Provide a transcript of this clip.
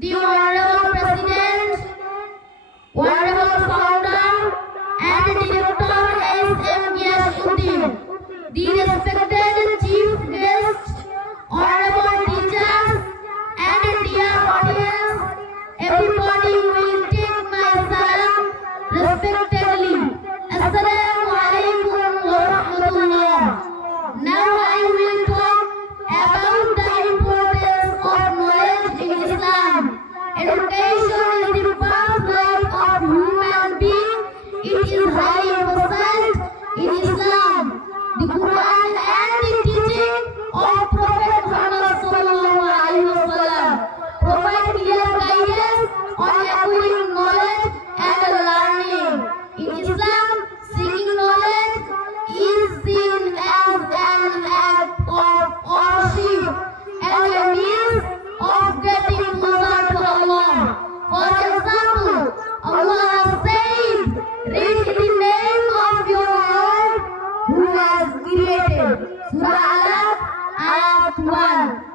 The Honorable President, Honorable Founder and Director S.M. Giyasuddin, the respected Chief Guest, Honorable Teachers and dear audience, everybody will take my salam respectfully. Assalamu alaikum wa rahmatullah. Now I will talk about the importance of knowledge in Islam. Education is the birthright of human being. It is highly emphasized in Islam. The Quran and the teaching of Prophet Muhammad sallallahu alaihi wasallam provide clear guidance on acquiring knowledge and learning. In Islam, seeking knowledge is seen as an act of worship and a means of getting closer to Allah. For example, Allah has said, read the name of your Lord who has created. Surah Alaq, Ayat 1.